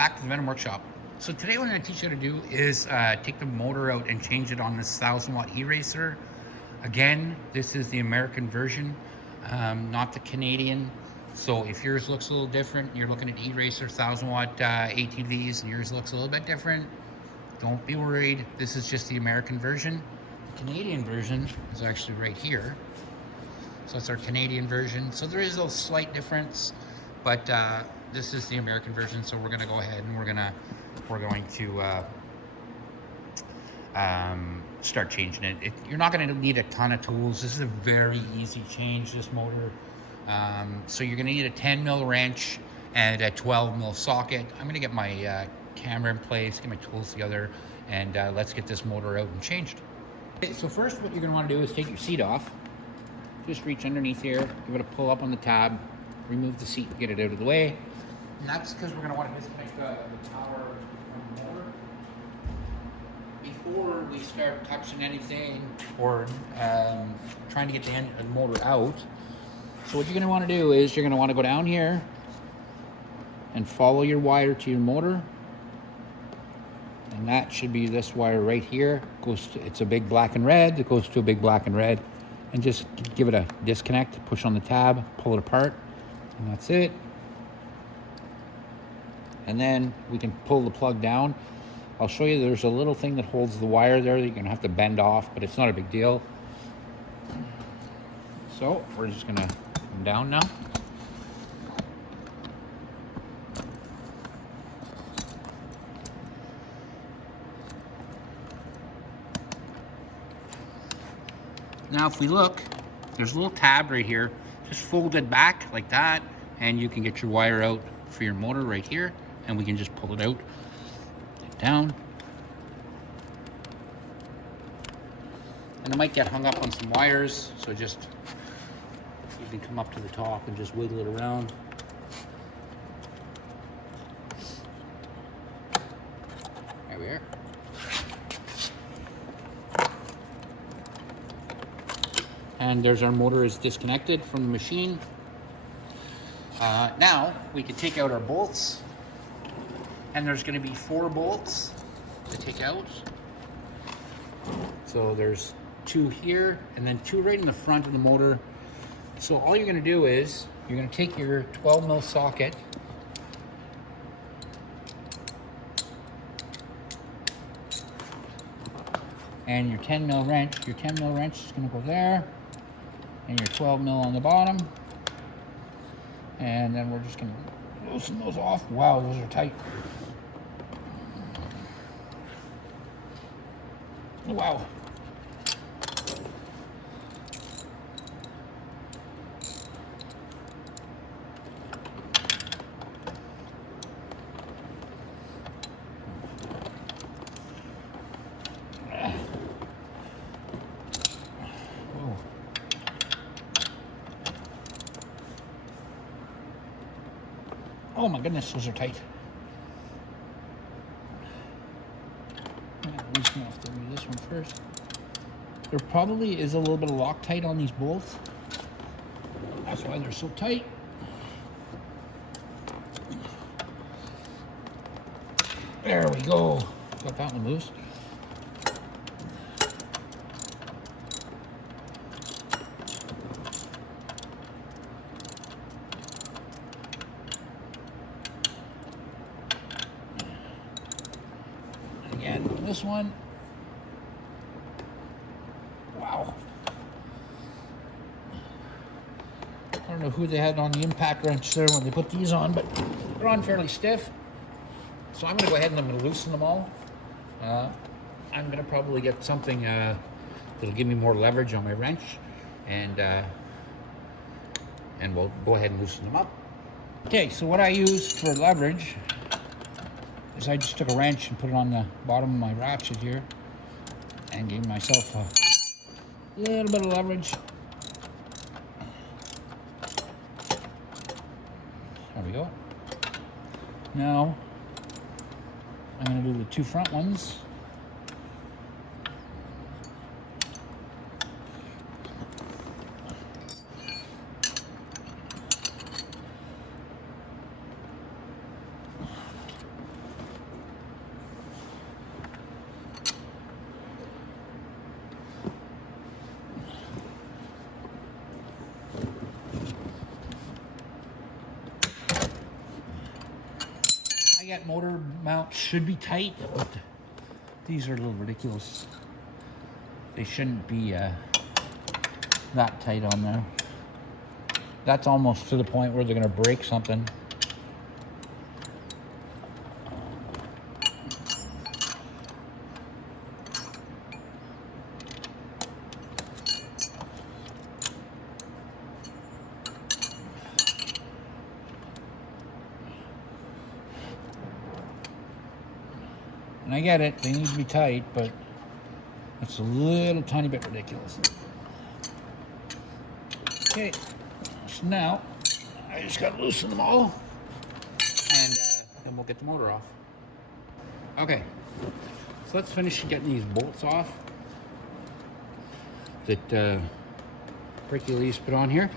back to the Venom Workshop. So today what I'm going to teach you how to do is take the motor out and change it on this 1000-watt E-Racer. Again, this is the American version, not the Canadian. So if yours looks a little different, you're looking at E-Racer 1000-watt ATVs, and yours looks a little bit different, don't be worried. This is just the American version. The Canadian version is actually right here. So that's our Canadian version. So there is a slight difference, but this is the American version. So we're going to go ahead and we're going to start changing it. You're not going to need a ton of tools. This is a very easy change, this motor. So you're going to need a 10 mil wrench and a 12 mil socket. I'm going to get my camera in place, get my tools together, and let's get this motor out and changed. Okay, so first what you're going to want to do is take your seat off. Just reach underneath here, give it a pull up on the tab, remove the seat and get it out of the way. And that's because we're going to want to disconnect the power from the motor before we start touching anything or trying to get the motor out. So what you're going to want to do is you're going to want to go down here and follow your wire to your motor. And that should be this wire right here. It's a big black and red. It goes to a big black and red. And just give it a disconnect, push on the tab, pull it apart, and that's it. And then we can pull the plug down. I'll show you there's a little thing that holds the wire there that you're gonna have to bend off, but it's not a big deal. So we're just gonna come down now. Now if we look, there's a little tab right here. Just fold it back like that, and you can get your wire out for your motor right here, and we can just pull it out, get down. And it might get hung up on some wires, so just, you can come up to the top and just wiggle it around. There we are. And there's our motor is disconnected from the machine. Now we can take out our bolts, and there's going to be 4 bolts to take out. So there's 2 here and then 2 right in the front of the motor. So all you're going to do is you're going to take your 12 mil socket and your 10 mil wrench. Your 10 mil wrench is going to go there, and your 12 mil on the bottom, and then we're just going to loosen those off. Wow, those are tight. Wow. Oh my goodness, those are tight. I'm gonna loosen off this one first. There probably is a little bit of Loctite on these bolts. That's why they're so tight. There we go. Got that one loose. Again, this one. Wow. I don't know who they had on the impact wrench there when they put these on, but they're on fairly stiff. So I'm going to go ahead and I'm going to loosen them all. I'm going to probably get something that'll give me more leverage on my wrench, and we'll go ahead and loosen them up. Okay, so what I used for leverage is I just took a wrench and put it on the bottom of my ratchet here and gave myself a little bit of leverage. There we go. Now I'm going to do the 2 front ones. Get motor mount should be tight, but these are a little ridiculous. They shouldn't be that tight on there. That's almost to the point where they're going to break something. And I get it, they need to be tight, but it's a little tiny bit ridiculous. Okay, so now I just got to loosen them all, and then we'll get the motor off. Okay, so let's finish getting these bolts off that Hercules put on here.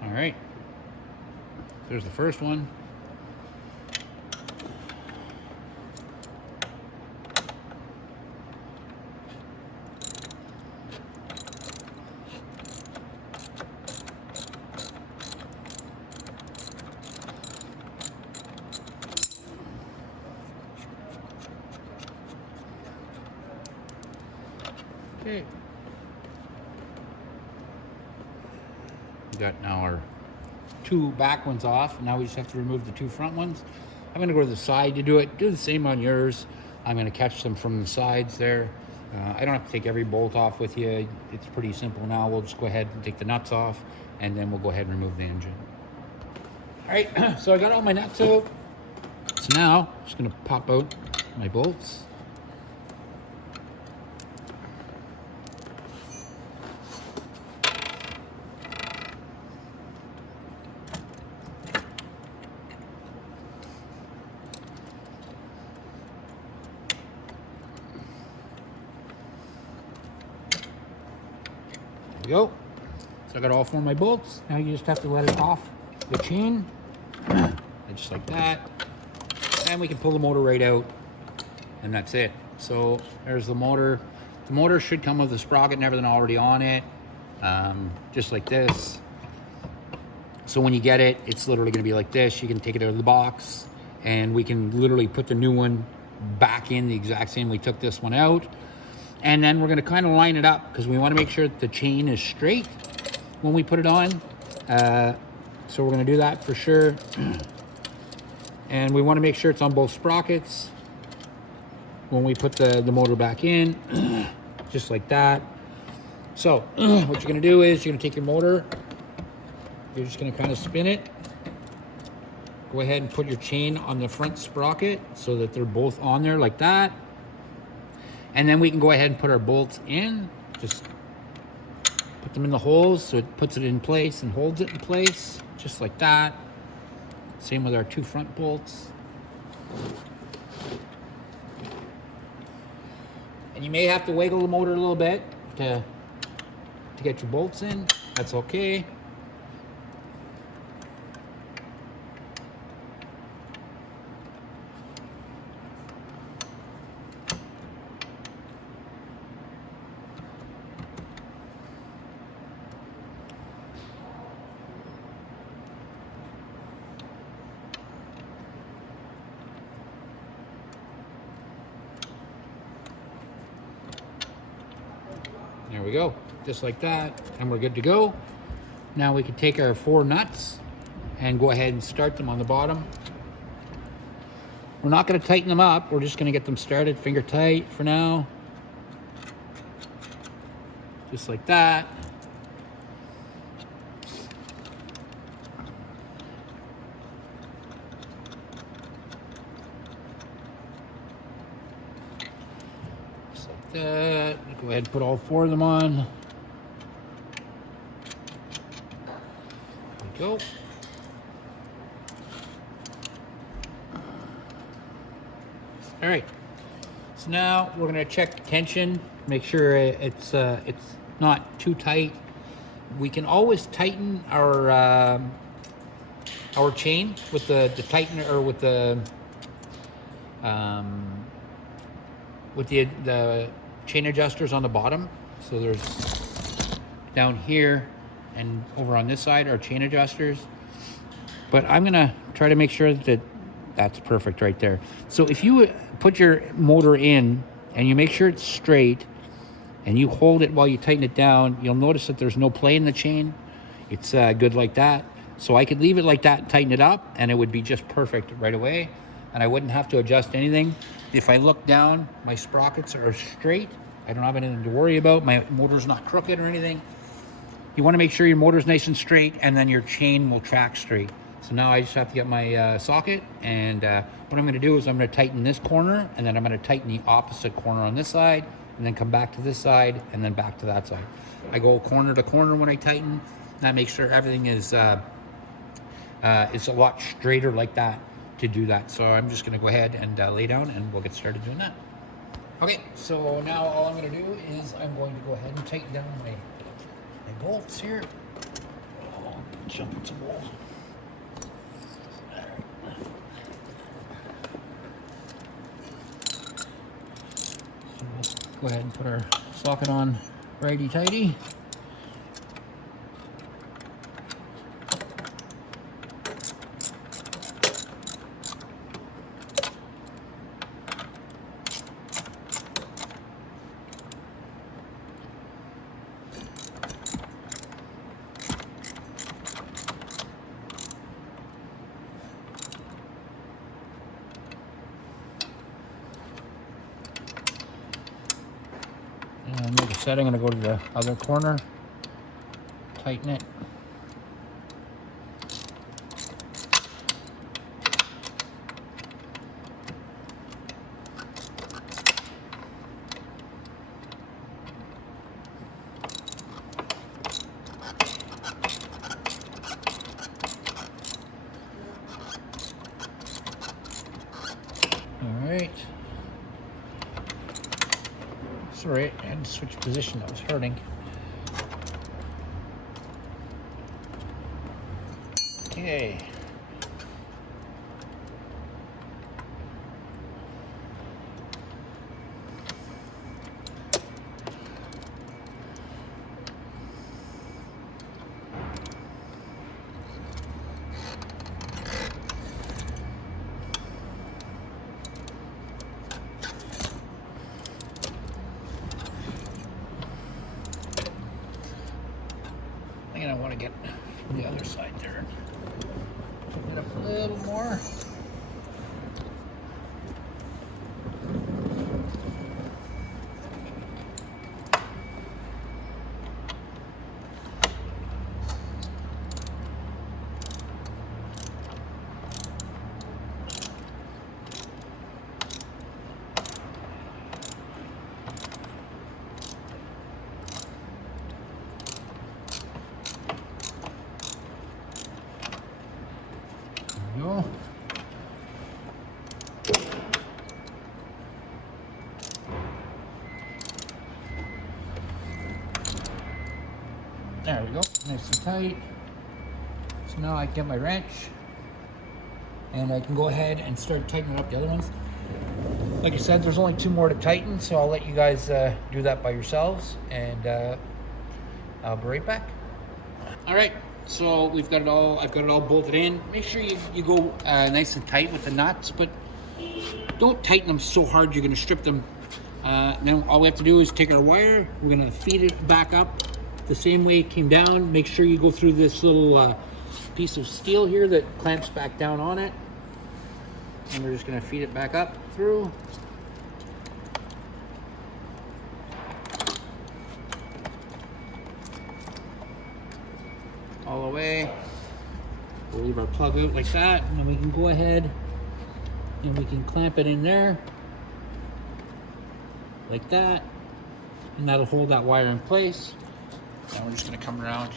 All right, there's the first one. Okay. We got now our two back ones off. Now we just have to remove the two front ones. I'm gonna go to the side to do it. Do the same on yours. I'm gonna catch them from the sides there. I don't have to take every bolt off with you. It's pretty simple now. We'll just go ahead and take the nuts off, and then we'll go ahead and remove the engine. All right, so I got all my nuts out. So now I'm just gonna pop out my bolts. Go. So I got all four of my bolts. Now you just have to let it off the chain, just like that, and we can pull the motor right out, and that's it. So there's the motor. The motor should come with the sprocket and everything already on it, just like this. So when you get it, it's literally going to be like this. You can take it out of the box, and we can literally put the new one back in the exact same we took this one out. And then we're going to kind of line it up because we want to make sure that the chain is straight when we put it on. So we're going to do that for sure. And we want to make sure it's on both sprockets when we put the motor back in, just like that. So what you're going to do is you're going to take your motor. You're just going to kind of spin it. Go ahead and put your chain on the front sprocket so that they're both on there like that. And then we can go ahead and put our bolts in. Just put them in the holes so it puts it in place and holds it in place, just like that. Same with our two front bolts. And you may have to wiggle the motor a little bit to get your bolts in. That's okay. There we go, just like that, and we're good to go. Now we can take our four nuts and go ahead and start them on the bottom. We're not going to tighten them up, we're just going to get them started finger tight for now. Just like that. Just like that. Go ahead and put all four of them on. go. All right. So now we're gonna check the tension, make sure it's not too tight. We can always tighten our chain with the tightener, or with the chain adjusters on the bottom. So there's down here and over on this side are chain adjusters. But I'm gonna try to make sure that that's perfect right there. So if you put your motor in and you make sure it's straight and you hold it while you tighten it down, you'll notice that there's no play in the chain. It's good like that. So I could leave it like that and tighten it up, and it would be just perfect right away, and I wouldn't have to adjust anything. If I look down, my sprockets are straight. I don't have anything to worry about. My motor's not crooked or anything. You want to make sure your motor's nice and straight, and then your chain will track straight. So now I just have to get my socket, and what I'm going to do is I'm going to tighten this corner, and then I'm going to tighten the opposite corner on this side, and then come back to this side, and then back to that side. I go corner to corner when I tighten. That makes sure everything is a lot straighter like that to do that. So I'm just going to go ahead and lay down, and we'll get started doing that. Okay, so now all I'm going to do is I'm going to go ahead and tighten down my bolts here. Oh, jump into some bolts. So we'll go ahead and put our socket on righty-tighty. And like I said, I'm going to go to the other corner, tighten it. All right. Sorry, I had to switch position. That was hurting. Okay. And I want to get from the other side there. Get up a little more. Go. There we go, nice and tight. So now I can get my wrench, and I can go ahead and start tightening up the other ones. Like I said, there's only 2 more to tighten, so I'll let you guys do that by yourselves, and I'll be right back. All right. So we've got it all, I've got it all bolted in. Make sure you go nice and tight with the nuts, but don't tighten them so hard you're gonna strip them. Now all we have to do is take our wire, we're gonna feed it back up the same way it came down. Make sure you go through this little piece of steel here that clamps back down on it. And we're just gonna feed it back up through. All the way. We'll leave our plug out like that, and then we can go ahead and we can clamp it in there like that, and that'll hold that wire in place. Now we're just going to come around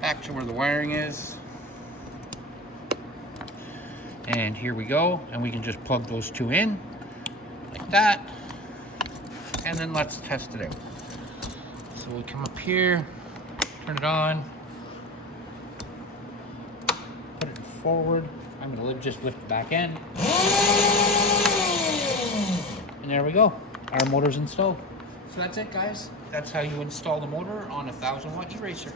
back to where the wiring is. And here we go. And we can just plug those two in like that. And then let's test it out. So we'll come up here, turn it on, put it forward. I'm gonna just lift the back end. And there we go. Our motor's installed. So that's it, guys. That's how you install the motor on a 1000-watt E-Racer.